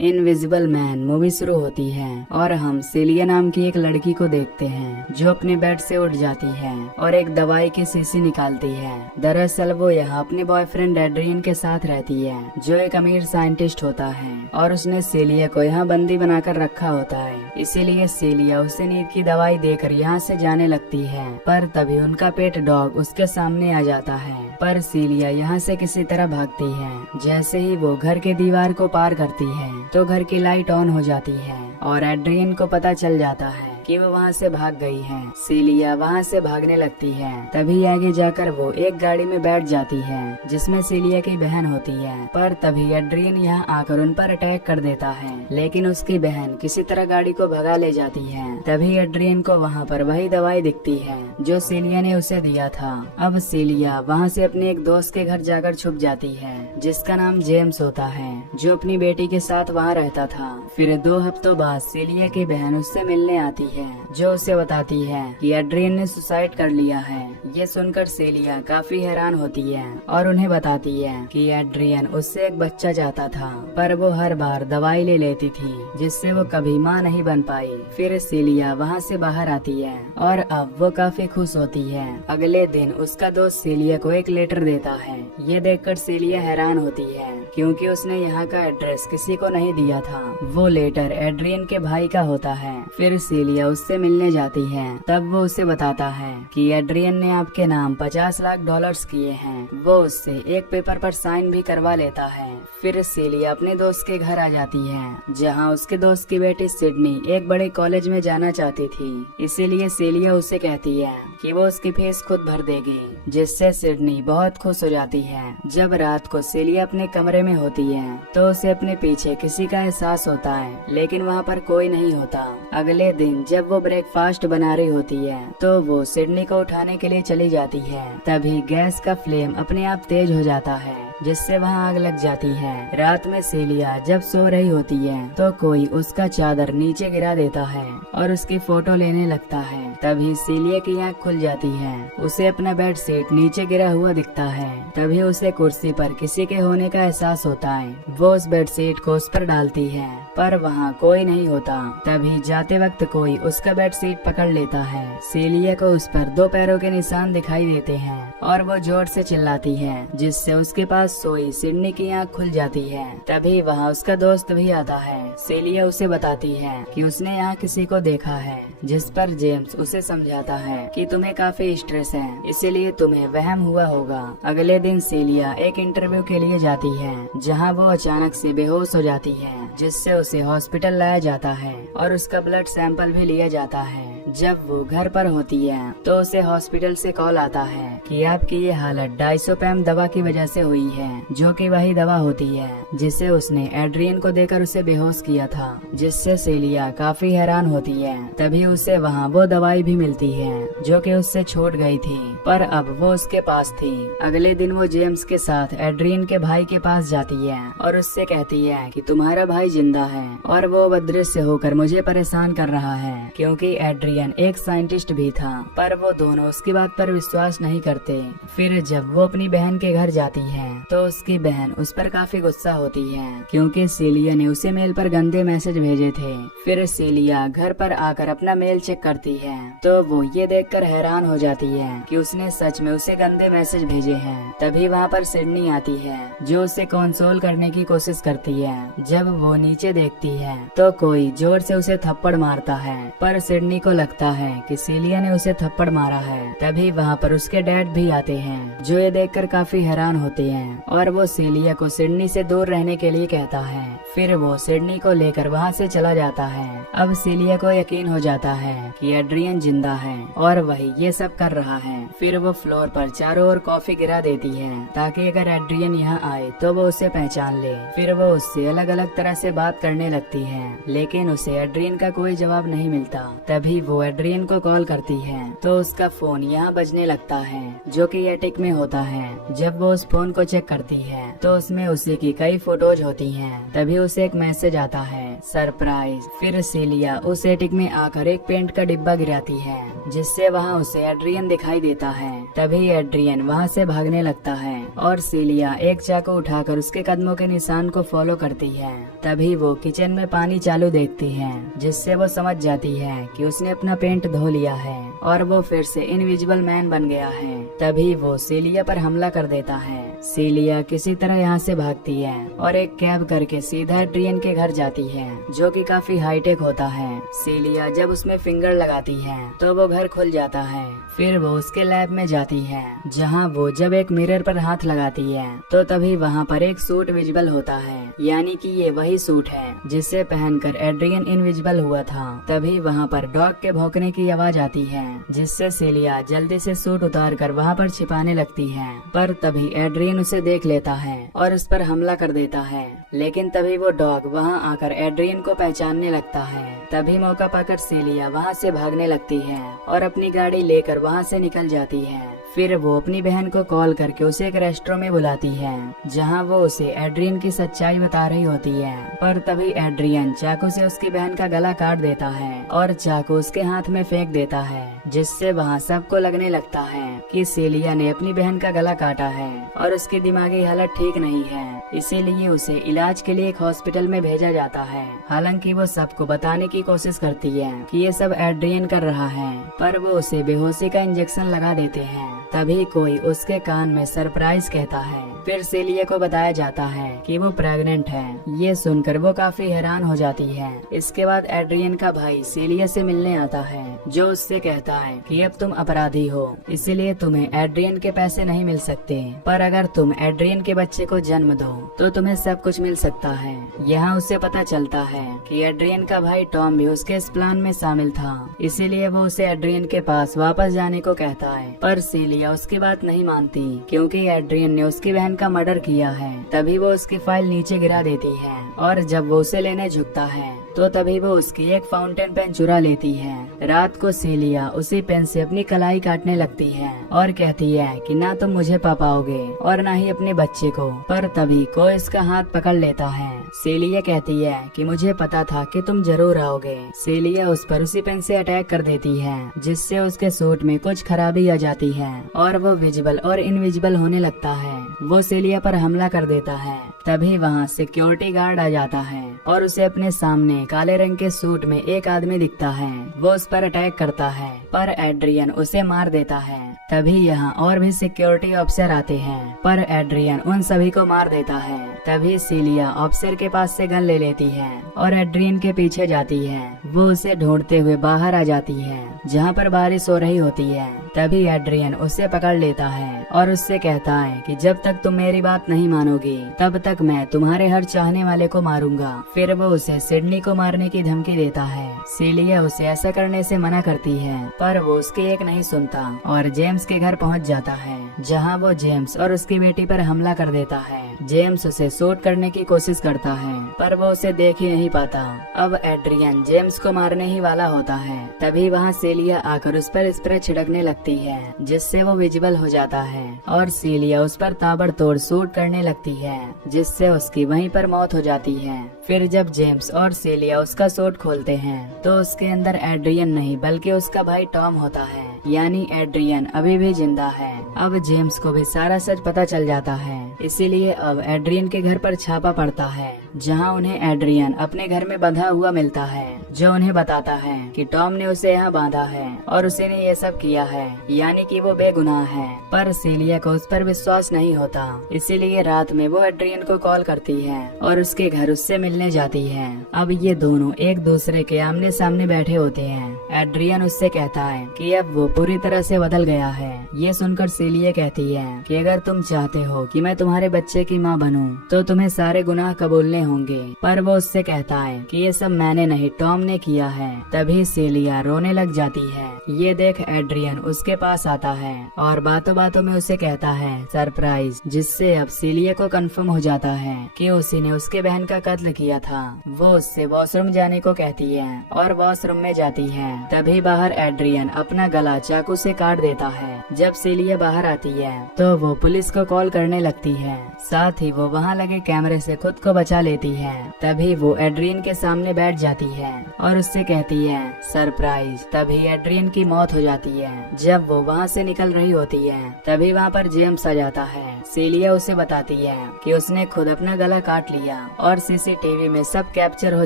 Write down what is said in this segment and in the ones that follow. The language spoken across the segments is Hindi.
इनविजिबल मैन मूवी शुरू होती है और हम सेलिया नाम की एक लड़की को देखते हैं जो अपने बेड से उठ जाती है और एक दवाई की शीशी निकालती है। दरअसल वो यहाँ अपने बॉयफ्रेंड एड्रियन के साथ रहती है जो एक अमीर साइंटिस्ट होता है और उसने सेलिया को यहाँ बंदी बनाकर रखा होता है। इसीलिए सेलिया उसे नींद की दवाई देकर यहाँ से जाने लगती है, पर तभी उनका पेट डॉग उसके सामने आ जाता है। पर सेलिया यहाँ से किसी तरह भागती है। जैसे ही वो घर के दीवार को पार करती है तो घर की लाइट ऑन हो जाती है और एड्रियन को पता चल जाता है कि वो वहाँ से भाग गई है। सेलिया वहाँ से भागने लगती है। तभी आगे जाकर वो एक गाड़ी में बैठ जाती है जिसमें सेलिया की बहन होती है, पर तभी एड्रियन यहाँ आकर उन पर अटैक कर देता है, लेकिन उसकी बहन किसी तरह गाड़ी को भगा ले जाती है। तभी एड्रियन को वहाँ पर वही दवाई दिखती है जो सेलिया ने उसे दिया था। अब सेलिया वहाँ से अपने एक दोस्त के घर जाकर छुप जाती है जिसका नाम जेम्स होता है, जो अपनी बेटी के साथ वहाँ रहता था। फिर 2 हफ्तों बाद सेलिया की बहन उससे मिलने आती है जो उसे बताती है कि एड्रियन ने सुसाइड कर लिया है। ये सुनकर सेलिया काफी हैरान होती है और उन्हें बताती है कि एड्रियन उससे एक बच्चा चाहता था, पर वो हर बार दवाई ले लेती थी जिससे वो कभी माँ नहीं बन पाई। फिर सेलिया वहाँ से बाहर आती है और अब वो काफी खुश होती है। अगले दिन उसका दोस्त सेलिया को एक लेटर देता है। ये देखकर सेलिया हैरान होती है क्योंकि उसने यहाँ का एड्रेस किसी को नहीं दिया था। वो लेटर एड्रियन के भाई का होता है। फिर सेलिया उससे मिलने जाती है। तब वो उसे बताता है कि एड्रियन ने आपके नाम $50 लाख किए हैं। वो उससे एक पेपर पर साइन भी करवा लेता है। फिर सेलिया अपने दोस्त के घर आ जाती है जहाँ उसके दोस्त की बेटी सिडनी एक बड़े कॉलेज में जाना चाहती थी। इसीलिए सेलिया उसे कहती है कि वो उसकी फीस खुद भर देगी, जिससे सिडनी बहुत खुश हो जाती है। जब रात को सेलिया अपने कमरे में होती है तो उसे अपने पीछे किसी का एहसास होता है, लेकिन वहाँ पर कोई नहीं होता। अगले दिन जब वो ब्रेकफास्ट बना रही होती है तो वो सिडनी को उठाने के लिए चली जाती है। तभी गैस का फ्लेम अपने आप तेज हो जाता है जिससे वहाँ आग लग जाती है। रात में सेलिया जब सो रही होती है तो कोई उसका चादर नीचे गिरा देता है और उसकी फोटो लेने लगता है। तभी सेलिया की आँख खुल जाती है। उसे अपना बेड शीट नीचे गिरा हुआ दिखता है। तभी उसे कुर्सी पर किसी के होने का एहसास होता है। वो उस बेड शीट को उस पर डालती है, पर वहाँ कोई नहीं होता। तभी जाते वक्त कोई उसका बेड शीट पकड़ लेता है। सेलिया को उस पर 2 पैरों के निशान दिखाई देते हैं और वो जोर से चिल्लाती है, जिससे उसके पास सोई सिडनी की आँख खुल जाती है। तभी वहाँ उसका दोस्त भी आता है। सेलिया उसे बताती है कि उसने यहाँ किसी को देखा है, जिस पर जेम्स उसे समझाता है कि तुम्हें काफी स्ट्रेस है, इसीलिए तुम्हें वहम हुआ होगा। अगले दिन सेलिया एक इंटरव्यू के लिए जाती है जहाँ वो अचानक से बेहोश हो जाती है, जिससे उसे हॉस्पिटल लाया जाता है और उसका ब्लड सैंपल भी लिया जाता है। जब वो घर पर होती है तो उसे हॉस्पिटल से कॉल आता है कि आपकी ये हालत डाइसोपैम दवा की वजह से हुई है, जो कि वही दवा होती है जिसे उसने एड्रियन को देकर उसे बेहोश किया था, जिससे सेलिया काफी हैरान होती है। तभी उसे वहाँ वो दवाई भी मिलती है जो कि उससे छूट गई थी, पर अब वो उसके पास थी। अगले दिन वो जेम्स के साथ एड्रियन के भाई के पास जाती है और उससे कहती है कि तुम्हारा भाई जिंदा है और वो अदृश्य होकर मुझे परेशान कर रहा है, क्योंकि एड्रियन एक साइंटिस्ट भी था। पर वो दोनों उसकी बात पर विश्वास नहीं करते। फिर जब वो अपनी बहन के घर जाती है तो उसकी बहन उस पर काफी गुस्सा होती है क्योंकि सेलिया ने उसे मेल पर गंदे मैसेज भेजे थे। फिर सेलिया घर पर आकर अपना मेल चेक करती है तो वो ये देखकर हैरान हो जाती है कि उसने सच में उसे गंदे मैसेज भेजे हैं। तभी वहाँ पर सिडनी आती है जो उसे कंसोल करने की कोशिश करती है। जब वो नीचे देखती है तो कोई जोर से उसे थप्पड़ मारता है, पर सिडनी को लगता है कि सेलिया ने उसे थप्पड़ मारा है। तभी वहाँ पर उसके डैड भी आते हैं जो ये देखकर काफी हैरान होते हैं और वो सेलिया को सिडनी से दूर रहने के लिए कहता है। फिर वो सिडनी को लेकर वहाँ से चला जाता है। अब सेलिया को यकीन हो जाता है कि एड्रियन जिंदा है और वही ये सब कर रहा है। फिर वो फ्लोर पर चारों ओर कॉफी गिरा देती है ताकि अगर एड्रियन यहाँ आए तो वो उसे पहचान ले। फिर वो उससे अलग अलग तरह से बात करने लगती है, लेकिन उसे एड्रियन का कोई जवाब नहीं मिलता। तभी वो एड्रियन को कॉल करती है तो उसका फोन यहाँ बजने लगता है जो कि एटिक में होता है। जब वो उस फोन को चेक चेक करती है तो उसमें उसी की कई फोटोज होती हैं। तभी उसे एक मैसेज आता है, सरप्राइज। फिर सेलिया उस एटिक में आकर एक पेंट का डिब्बा गिराती है, जिससे वहाँ उसे एड्रियन दिखाई देता है। तभी एड्रियन वहाँ से भागने लगता है और सेलिया एक चाकू उठाकर उसके कदमों के निशान को फॉलो करती है। तभी वो किचन में पानी चालू देखती है, जिससे वो समझ जाती है कि उसने अपना पेंट धो लिया है और वो फिर से इनविजिबल मैन बन गया है। तभी वो सेलिया पर हमला कर देता है। सेलिया किसी तरह यहाँ से भागती है और एक कैब करके सीधा एड्रियन के घर जाती है, जो कि काफी हाईटेक होता है। सेलिया जब उसमें फिंगर लगाती है तो वो घर खुल जाता है। फिर वो उसके लैब में जाती है, जहाँ वो जब एक मिरर पर हाथ लगाती है तो तभी वहाँ पर एक सूट विजिबल होता है, यानी कि ये वही सूट है जिसे पहनकर एड्रियन इनविजिबल हुआ था। तभी वहाँ पर डॉग के भौंकने की आवाज आती है, जिससे सेलिया जल्दी से सूट उतार कर वहाँ पर छिपाने लगती है। पर तभी एड्रियन उसे देख लेता है और उस पर हमला कर देता है। लेकिन तभी वो डॉग वहाँ आकर एड्रियन को पहचानने लगता है। तभी मौका पाकर सेलिया वहाँ से भागने लगती है और अपनी गाड़ी लेकर वहाँ से निकल जाती है। फिर वो अपनी बहन को कॉल करके उसे एक रेस्टोरेंट में बुलाती है, जहाँ वो उसे एड्रियन की सच्चाई बता रही होती है। पर तभी एड्रियन चाकू से उसकी बहन का गला काट देता है और चाकू उसके हाथ में फेंक देता है, जिससे वहाँ सबको लगने लगता है कि सेलिया ने अपनी बहन का गला काटा है और उसकी दिमागी हालत ठीक नहीं है। इसीलिए उसे इलाज के लिए एक हॉस्पिटल में भेजा जाता है। हालांकि वो सबको बताने की कोशिश करती है कि ये सब एड्रियन कर रहा है, पर वो उसे बेहोशी का इंजेक्शन लगा देते हैं। तभी कोई उसके कान में सरप्राइज कहता है। फिर सेलिया को बताया जाता है कि वो प्रेग्नेंट है। ये सुनकर वो काफी हैरान हो जाती है। इसके बाद एड्रियन का भाई सेलिया से मिलने आता है, जो उससे कहता है कि अब तुम अपराधी हो, इसीलिए तुम्हें एड्रियन के पैसे नहीं मिल सकते, पर अगर तुम एड्रियन के बच्चे को जन्म दो तो तुम्हें सब कुछ मिल सकता है। यहाँ उसे पता चलता है कि एड्रियन का भाई टॉम भी उसके इस प्लान में शामिल था, इसीलिए वो उसे एड्रियन के पास वापस जाने को कहता है। पर सेलिया उसकी बात नहीं मानती, क्योंकि एड्रियन ने उसकी बहन का मर्डर किया है। तभी वो उसकी फाइल नीचे गिरा देती है और जब वो उसे लेने झुकता है तो तभी वो उसकी एक फाउंटेन पेन चुरा लेती है। रात को सेलिया उसी पेन से अपनी कलाई काटने लगती है और कहती है कि ना तुम मुझे पा पाओगे और ना ही अपने बच्चे को। पर तभी कोई इसका हाथ पकड़ लेता है। सेलिया कहती है कि मुझे पता था कि तुम जरूर आओगे। सेलिया उस पर उसी पेन से अटैक कर देती है, जिससे उसके सूट में कुछ खराबी आ जाती है और वो विजिबल और इनविजिबल होने लगता है। वो सेलिया पर हमला कर देता है। तभी वहाँ सिक्योरिटी गार्ड आ जाता है और उसे अपने सामने काले रंग के सूट में एक आदमी दिखता है। वो उस पर अटैक करता है, पर एड्रियन उसे मार देता है। तभी यहाँ और भी सिक्योरिटी ऑफिसर आते हैं, पर एड्रियन उन सभी को मार देता है। तभी सेलिया ऑफिसर के पास से गन ले लेती है और एड्रियन के पीछे जाती है। वो उसे ढूंढते हुए बाहर आ जाती है, जहाँ पर बारिश हो रही होती है। तभी एड्रियन उसे पकड़ लेता है और उससे कहता है कि जब तक तुम मेरी बात नहीं मानोगी तब तक मैं तुम्हारे हर चाहने वाले को मारूंगा। फिर वो उसे सिडनी को मारने की धमकी देता है। सेलिया उसे ऐसा करने से मना करती है, पर वो उसकी एक नहीं सुनता और जेम्स के घर पहुंच जाता है, जहां वो जेम्स और उसकी बेटी पर हमला कर देता है। जेम्स उसे शूट करने की कोशिश करता है, पर वो उसे देख ही नहीं पाता। अब एड्रियन जेम्स को मारने ही वाला होता है। तभी वहाँ सेलिया आकर उस पर स्प्रे छिड़कने लगती है, जिससे वो विजिबल हो जाता है और सेलिया उस पर ताबड़तोड़ शूट करने लगती है, जिससे उसकी वहीं पर मौत हो जाती है। फिर जब जेम्स और सेलिया उसका सूट खोलते हैं तो उसके अंदर एड्रियन नहीं बल्कि उसका भाई टॉम होता है, यानी एड्रियन अभी भी जिंदा है। अब जेम्स को भी सारा सच पता चल जाता है, इसीलिए अब एड्रियन के घर पर छापा पड़ता है, जहां उन्हें एड्रियन अपने घर में बंधा हुआ मिलता है, जो उन्हें बताता है कि टॉम ने उसे यहाँ बांधा है और उसी ने ये सब किया है, यानी कि वो बेगुनाह है। पर सेलिया को उस पर विश्वास नहीं होता, इसीलिए रात में वो एड्रियन को कॉल करती है और उसके घर उससे मिलने जाती है। अब ये दोनों एक दूसरे के आमने सामने बैठे होते हैं। एड्रियन उससे कहता है कि अब वो पूरी तरह से बदल गया है। ये सुनकर सेलिया कहती है कि अगर तुम चाहते हो कि मैं तुम्हारे बच्चे की माँ बनूं, तो तुम्हें सारे गुनाह कबूलने होंगे। पर वो उससे कहता है कि ये सब मैंने नहीं टॉम ने किया है। तभी सेलिया रोने लग जाती है। ये देख एड्रियन उसके पास आता है और बातों बातों में उसे कहता है सरप्राइज, जिससे अब सेलिया को कंफर्म हो जाता है कि उसी ने उसके बहन का कत्ल किया था। वो उससे वॉशरूम जाने को कहती है और वॉशरूम में जाती है। तभी बाहर एड्रियन अपना गला चाकू से काट देता है। जब सेलिया बाहर आती है तो वो पुलिस को कॉल करने लगती है। साथ ही वो वहाँ लगे कैमरे से खुद को बचा लेती है। तभी वो एड्रियन के सामने बैठ जाती है और उससे कहती है सरप्राइज। तभी एड्रियन की मौत हो जाती है। जब वो वहाँ से निकल रही होती है तभी वहाँ पर जेम्स आ जाता है। सेलिया उसे बताती है कि उसने खुद अपना गला काट लिया और सीसीटीवी में सब कैप्चर हो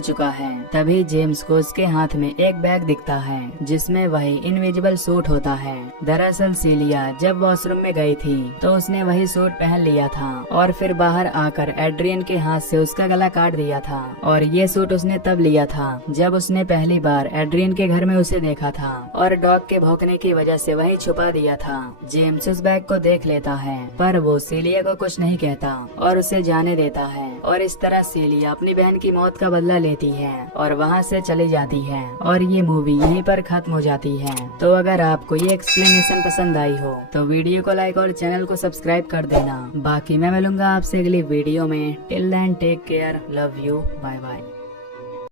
चुका है। तभी जेम्स को उसके हाथ में एक बैग दिखता है जिसमें वही इनविजिबल सूट होता है। दरअसल सेलिया जब वॉशरूम में गई थी तो उसने वही सूट पहन लिया था और फिर बाहर आकर एड्रियन के हाथ से उसका गला काट दिया था। और ये सूट उसने तब लिया था जब उसने पहली बार एड्रियन के घर में उसे देखा था और डॉग के भौंकने की वजह से वही छुपा दिया था। जेम्स उस बैग को देख लेता है पर वो सेलिया को कुछ नहीं कहता और उसे जाने देता है। और इस तरह सेलिया अपनी बहन की मौत का बदला लेती है और वहाँ से चली जाती है और ये मूवी यहीं पर खत्म हो जाती है। तो अगर आपको ये एक्सप्लेनेशन पसंद आई हो तो वीडियो को लाइक और चैनल को सब्सक्राइब कर देना। बाकी मैं मिलूंगा आपसे अगली वीडियो में। Till then take care, love you, bye bye.